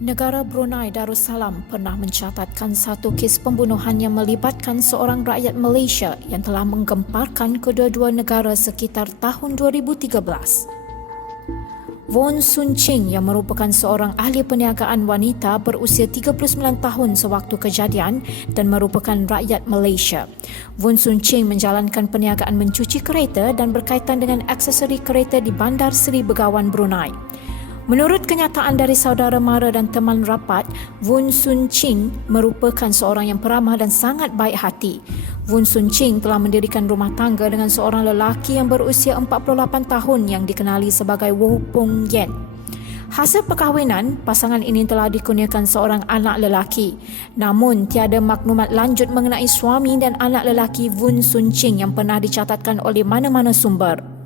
Negara Brunei Darussalam pernah mencatatkan satu kes pembunuhan yang melibatkan seorang rakyat Malaysia yang telah menggemparkan kedua-dua negara sekitar tahun 2013. Von Sun Ching yang merupakan seorang ahli perniagaan wanita berusia 39 tahun sewaktu kejadian dan merupakan rakyat Malaysia. Von Sun Ching menjalankan perniagaan mencuci kereta dan berkaitan dengan aksesori kereta di Bandar Seri Begawan, Brunei. Menurut kenyataan dari saudara mara dan teman rapat, Von Sun Ching merupakan seorang yang peramah dan sangat baik hati. Von Sun Ching telah mendirikan rumah tangga dengan seorang lelaki yang berusia 48 tahun yang dikenali sebagai Wo Pong Yen. Hasil perkahwinan, pasangan ini telah dikurniakan seorang anak lelaki. Namun, tiada maklumat lanjut mengenai suami dan anak lelaki Von Sun Ching yang pernah dicatatkan oleh mana-mana sumber.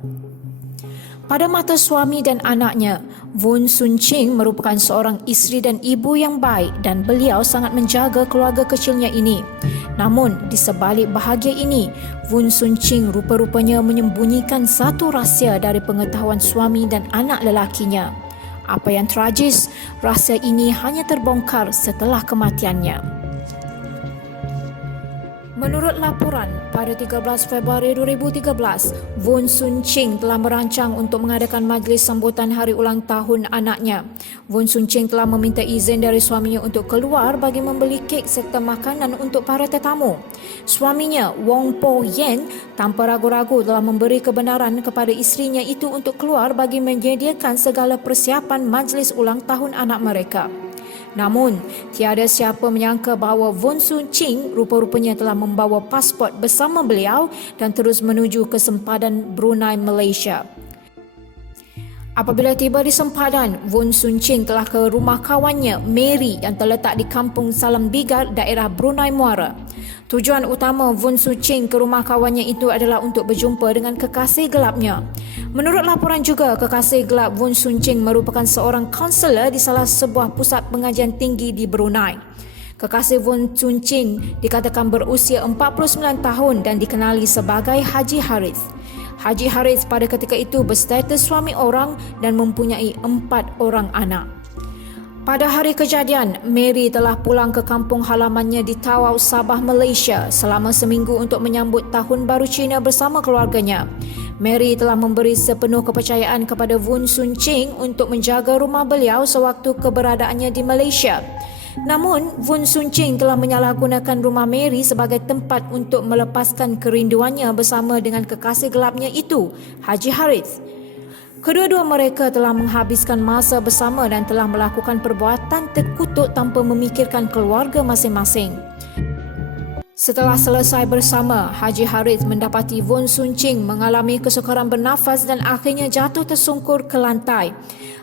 Pada mata suami dan anaknya, Von Sun Ching merupakan seorang isteri dan ibu yang baik dan beliau sangat menjaga keluarga kecilnya ini. Namun, di sebalik bahagia ini, Von Sun Ching rupa-rupanya menyembunyikan satu rahsia dari pengetahuan suami dan anak lelakinya. Apa yang tragis, rahsia ini hanya terbongkar setelah kematiannya. Menurut laporan, pada 13 Februari 2013, Von Sun Ching telah merancang untuk mengadakan majlis sambutan hari ulang tahun anaknya. Von Sun Ching telah meminta izin dari suaminya untuk keluar bagi membeli kek serta makanan untuk para tetamu. Suaminya, Wong Po Yen, tanpa ragu-ragu telah memberi kebenaran kepada isterinya itu untuk keluar bagi menyediakan segala persiapan majlis ulang tahun anak mereka. Namun, tiada siapa menyangka bahawa Von Sun Ching rupa-rupanya telah membawa pasport bersama beliau dan terus menuju ke sempadan Brunei, Malaysia. Apabila tiba di sempadan, Von Sun Ching telah ke rumah kawannya, Mary, yang terletak di kampung Salam Bigar, daerah Brunei Muara. Tujuan utama Von Sun Ching ke rumah kawannya itu adalah untuk berjumpa dengan kekasih gelapnya. Menurut laporan juga, kekasih gelap Von Sun Ching merupakan seorang kaunselor di salah sebuah pusat pengajian tinggi di Brunei. Kekasih Von Sun Ching dikatakan berusia 49 tahun dan dikenali sebagai Haji Harith. Haji Harith pada ketika itu berstatus suami orang dan mempunyai 4 orang anak. Pada hari kejadian, Mary telah pulang ke kampung halamannya di Tawau, Sabah, Malaysia selama seminggu untuk menyambut Tahun Baru Cina bersama keluarganya. Mary telah memberi sepenuh kepercayaan kepada Von Sun Ching untuk menjaga rumah beliau sewaktu keberadaannya di Malaysia. Namun, Von Sun Ching telah menyalahgunakan rumah Mary sebagai tempat untuk melepaskan kerinduannya bersama dengan kekasih gelapnya itu, Haji Harith. Kedua-dua mereka telah menghabiskan masa bersama dan telah melakukan perbuatan terkutuk tanpa memikirkan keluarga masing-masing. Setelah selesai bersama, Haji Harith mendapati Von Sun Ching mengalami kesukaran bernafas dan akhirnya jatuh tersungkur ke lantai.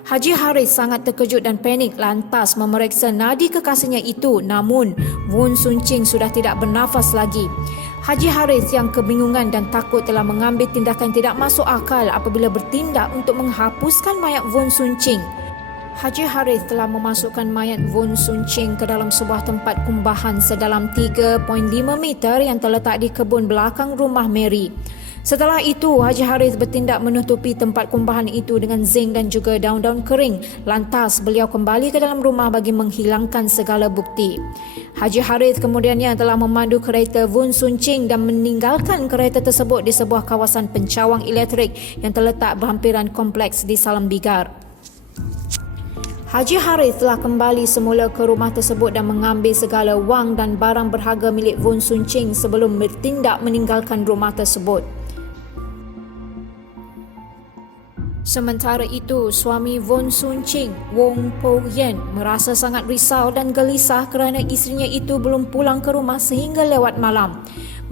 Haji Harith sangat terkejut dan panik lantas memeriksa nadi kekasihnya itu, namun Von Sun Ching sudah tidak bernafas lagi. Haji Harith yang kebingungan dan takut telah mengambil tindakan tidak masuk akal apabila bertindak untuk menghapuskan mayat Von Sun Ching. Haji Harith telah memasukkan mayat Von Sun Ching ke dalam sebuah tempat kumbahan sedalam 3.5 meter yang terletak di kebun belakang rumah Mary. Setelah itu, Haji Harith bertindak menutupi tempat kumbahan itu dengan zinc dan juga daun-daun kering. Lantas, beliau kembali ke dalam rumah bagi menghilangkan segala bukti. Haji Harith kemudiannya telah memandu kereta Von Sun Ching dan meninggalkan kereta tersebut di sebuah kawasan pencawang elektrik yang terletak berhampiran kompleks di Salam Bigar. Haji Harith telah kembali semula ke rumah tersebut dan mengambil segala wang dan barang berharga milik Von Sun Ching sebelum bertindak meninggalkan rumah tersebut. Sementara itu, suami Von Sun Ching, Wong Po Yen, merasa sangat risau dan gelisah kerana isterinya itu belum pulang ke rumah sehingga lewat malam.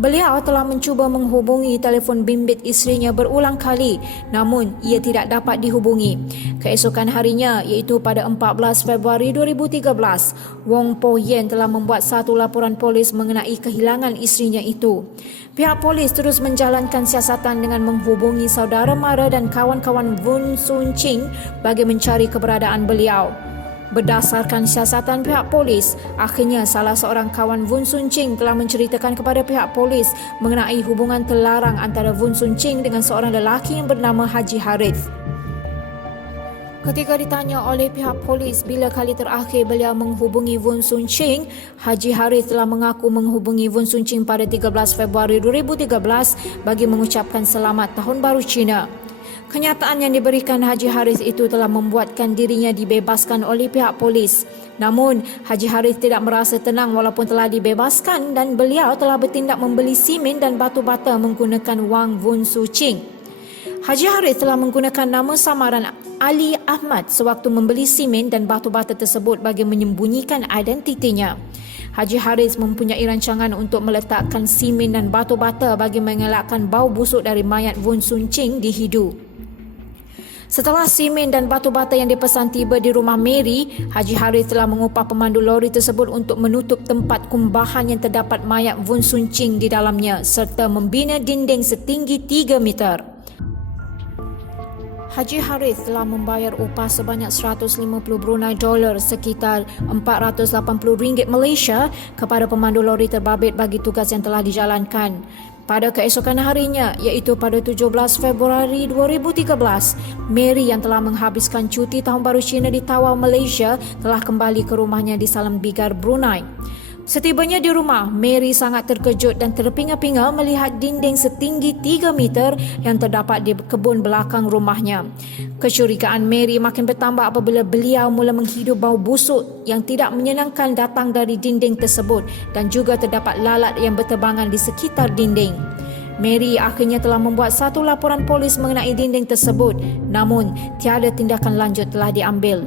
Beliau telah mencuba menghubungi telefon bimbit isterinya berulang kali, namun ia tidak dapat dihubungi. Keesokan harinya, iaitu pada 14 Februari 2013, Wong Po Yen telah membuat satu laporan polis mengenai kehilangan isterinya itu. Pihak polis terus menjalankan siasatan dengan menghubungi saudara mara dan kawan-kawan Von Sun Ching bagi mencari keberadaan beliau. Berdasarkan siasatan pihak polis, akhirnya salah seorang kawan Von Sun Ching telah menceritakan kepada pihak polis mengenai hubungan terlarang antara Von Sun Ching dengan seorang lelaki yang bernama Haji Harith. Ketika ditanya oleh pihak polis bila kali terakhir beliau menghubungi Won Sun Ching, Haji Harith telah mengaku menghubungi Won Sun Ching pada 13 Februari 2013 bagi mengucapkan selamat Tahun Baru Cina. Kenyataan yang diberikan Haji Harith itu telah membuatkan dirinya dibebaskan oleh pihak polis. Namun, Haji Harith tidak merasa tenang walaupun telah dibebaskan dan beliau telah bertindak membeli simen dan batu bata menggunakan wang Won Sun Ching. Haji Harith telah menggunakan nama samaran Ali Ahmad sewaktu membeli simen dan batu bata tersebut bagi menyembunyikan identitinya. Haji Harith mempunyai rancangan untuk meletakkan simen dan batu bata bagi mengelakkan bau busuk dari mayat Won Sun Ching di Hidu. Setelah simen dan batu bata yang dipesan tiba di rumah Mary, Haji Harith telah mengupah pemandu lori tersebut untuk menutup tempat kumbahan yang terdapat mayat Won Sun Ching di dalamnya serta membina dinding setinggi 3 meter. Haji Harith telah membayar upah sebanyak 150 Brunei dolar sekitar 480 ringgit Malaysia kepada pemandu lori terbabit bagi tugas yang telah dijalankan. Pada keesokan harinya, iaitu pada 17 Februari 2013, Mary yang telah menghabiskan cuti Tahun Baru Cina di Tawau, Malaysia telah kembali ke rumahnya di Salam Bigar, Brunei. Setibanya di rumah, Mary sangat terkejut dan terpinga-pinga melihat dinding setinggi 3 meter yang terdapat di kebun belakang rumahnya. Kecurigaan Mary makin bertambah apabila beliau mula menghidu bau busuk yang tidak menyenangkan datang dari dinding tersebut dan juga terdapat lalat yang berterbangan di sekitar dinding. Mary akhirnya telah membuat satu laporan polis mengenai dinding tersebut, namun tiada tindakan lanjut telah diambil.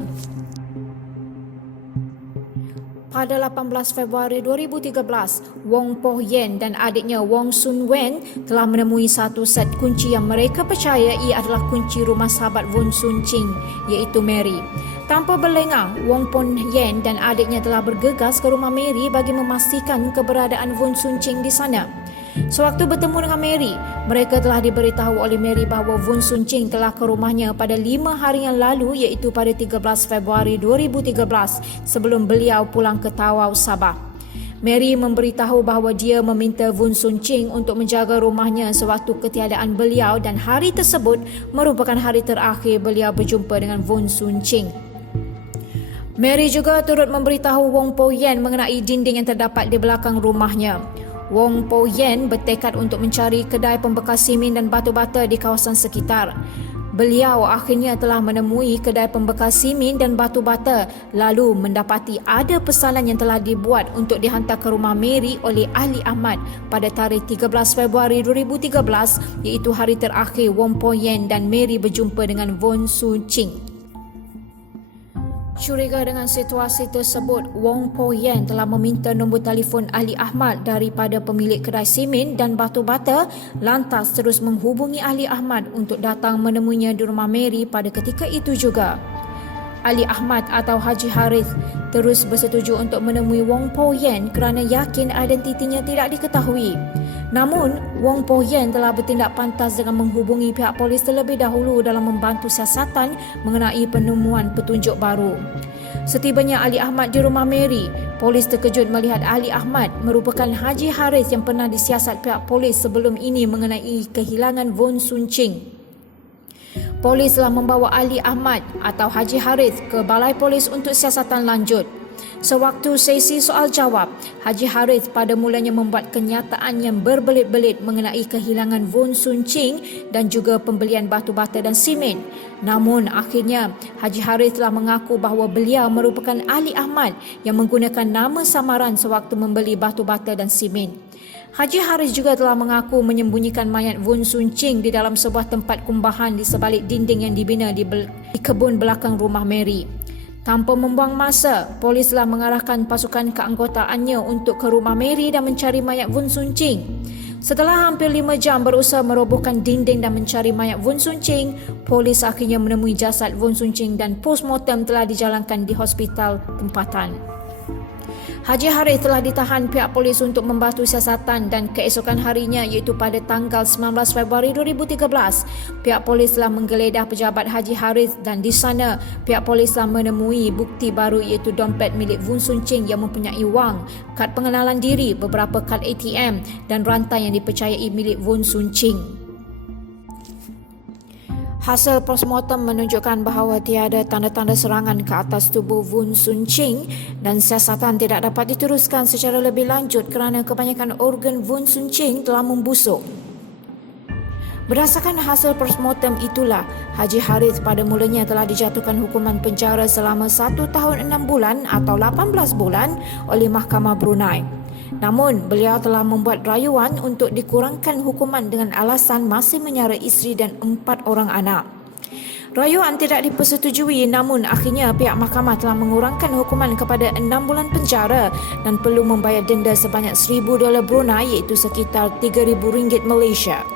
Pada 18 Februari 2013, Wong Poh Yen dan adiknya Wong Sun Wen telah menemui satu set kunci yang mereka percaya ia adalah kunci rumah sahabat Won Sun Ching, iaitu Mary. Tanpa berlengah, Wong Poh Yen dan adiknya telah bergegas ke rumah Mary bagi memastikan keberadaan Won Sun Ching di sana. Sewaktu bertemu dengan Mary, mereka telah diberitahu oleh Mary bahawa Won Sun Ching telah ke rumahnya pada 5 hari yang lalu, iaitu pada 13 Februari 2013 sebelum beliau pulang ke Tawau, Sabah. Mary memberitahu bahawa dia meminta Won Sun Ching untuk menjaga rumahnya sewaktu ketiadaan beliau dan hari tersebut merupakan hari terakhir beliau berjumpa dengan Won Sun Ching. Mary juga turut memberitahu Wong Poh Yen mengenai dinding yang terdapat di belakang rumahnya. Wong Poh Yen bertekad untuk mencari kedai pembekas simen dan batu bata di kawasan sekitar. Beliau akhirnya telah menemui kedai pembekas simen dan batu bata lalu mendapati ada pesanan yang telah dibuat untuk dihantar ke rumah Mary oleh Ali Ahmad pada tarikh 13 Februari 2013, iaitu hari terakhir Wong Poh Yen dan Mary berjumpa dengan Won Sun Ching. Curiga dengan situasi tersebut, Wong Poh Yen telah meminta nombor telefon Ali Ahmad daripada pemilik kedai simen dan batu bata, lantas terus menghubungi Ali Ahmad untuk datang menemuinya di rumah Mary pada ketika itu juga. Ali Ahmad atau Haji Harith terus bersetuju untuk menemui Wong Poh Yen kerana yakin identitinya tidak diketahui. Namun, Wong Poh Yen telah bertindak pantas dengan menghubungi pihak polis terlebih dahulu dalam membantu siasatan mengenai penemuan petunjuk baru. Setibanya Ali Ahmad di rumah Mary, polis terkejut melihat Ali Ahmad merupakan Haji Harith yang pernah disiasat pihak polis sebelum ini mengenai kehilangan Won Sun Ching. Polis telah membawa Ali Ahmad atau Haji Harith ke balai polis untuk siasatan lanjut. Sewaktu sesi soal jawab, Haji Harith pada mulanya membuat kenyataan yang berbelit-belit mengenai kehilangan Won Sun Ching dan juga pembelian batu bata dan simen. Namun akhirnya Haji Harith telah mengaku bahawa beliau merupakan Ali Ahmad yang menggunakan nama samaran sewaktu membeli batu bata dan simen. Haji Harith juga telah mengaku menyembunyikan mayat Won Sun Ching di dalam sebuah tempat kumbahan di sebalik dinding yang dibina di kebun belakang rumah Mary. Tanpa membuang masa, polis telah mengarahkan pasukan keanggotaannya untuk ke rumah Mary dan mencari mayat Won Sun Ching. Setelah hampir 5 jam berusaha merobohkan dinding dan mencari mayat Won Sun Ching, polis akhirnya menemui jasad Won Sun Ching dan postmortem telah dijalankan di hospital tempatan. Haji Harith telah ditahan pihak polis untuk membantu siasatan dan keesokan harinya, iaitu pada tanggal 19 Februari 2013, pihak polis telah menggeledah pejabat Haji Harith dan di sana pihak polis telah menemui bukti baru, iaitu dompet milik Won Sun Ching yang mempunyai wang, kad pengenalan diri, beberapa kad ATM dan rantai yang dipercayai milik Won Sun Ching. Hasil postmortem menunjukkan bahawa tiada tanda-tanda serangan ke atas tubuh Wun Sun Ching dan siasatan tidak dapat diteruskan secara lebih lanjut kerana kebanyakan organ Wun Sun Ching telah membusuk. Berdasarkan hasil postmortem itulah, Haji Harith pada mulanya telah dijatuhkan hukuman penjara selama 1 tahun 6 bulan atau 18 bulan oleh Mahkamah Brunei. Namun, beliau telah membuat rayuan untuk dikurangkan hukuman dengan alasan masih menyara isteri dan 4 orang anak. Rayuan tidak dipersetujui, namun akhirnya pihak mahkamah telah mengurangkan hukuman kepada 6 bulan penjara dan perlu membayar denda sebanyak $1,000 Brunei iaitu sekitar RM3,000 Malaysia.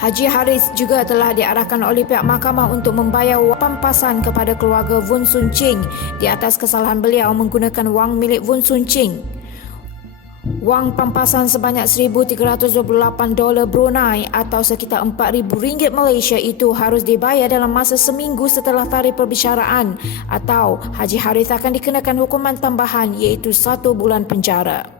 Haji Harith juga telah diarahkan oleh pihak mahkamah untuk membayar wang pampasan kepada keluarga Wun Sun Ching di atas kesalahan beliau menggunakan wang milik Wun Sun Ching. Wang pampasan sebanyak $1,328 Brunei atau sekitar RM4,000 Malaysia itu harus dibayar dalam masa seminggu setelah tarikh perbicaraan atau Haji Harith akan dikenakan hukuman tambahan iaitu 1 bulan penjara.